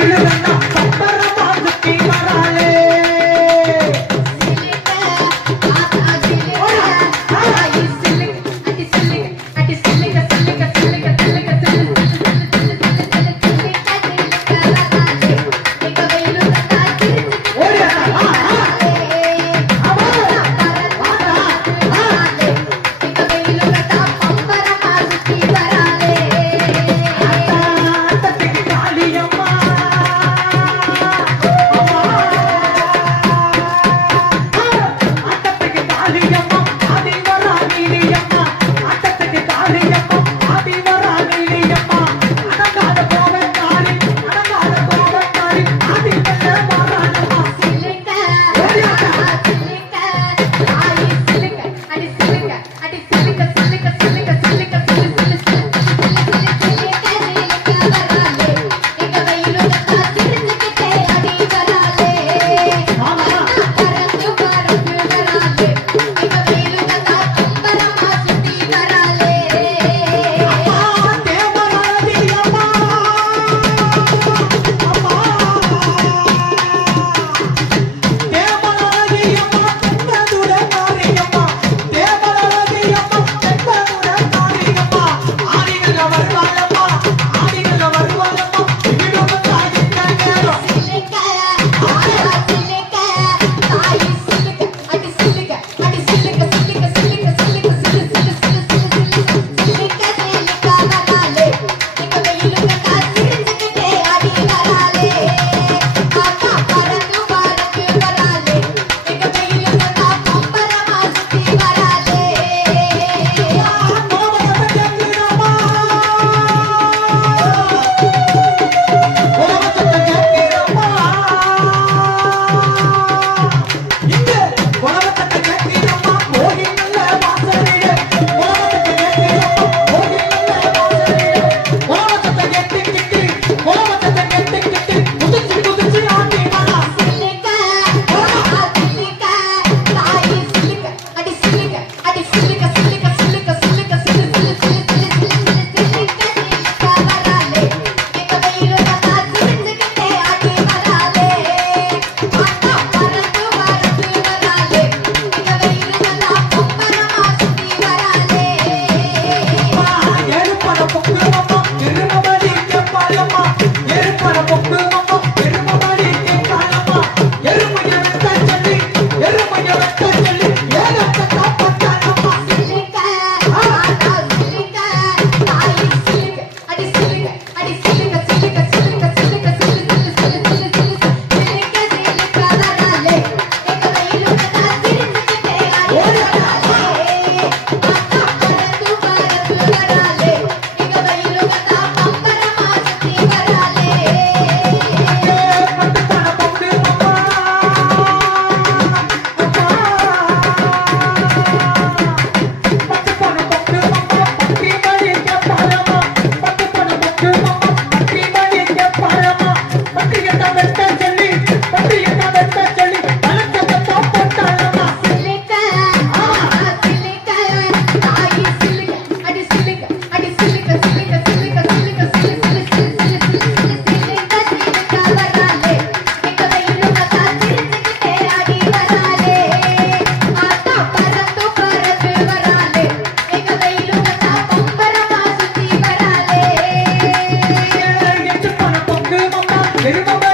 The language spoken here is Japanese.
Ele não. ルモンベル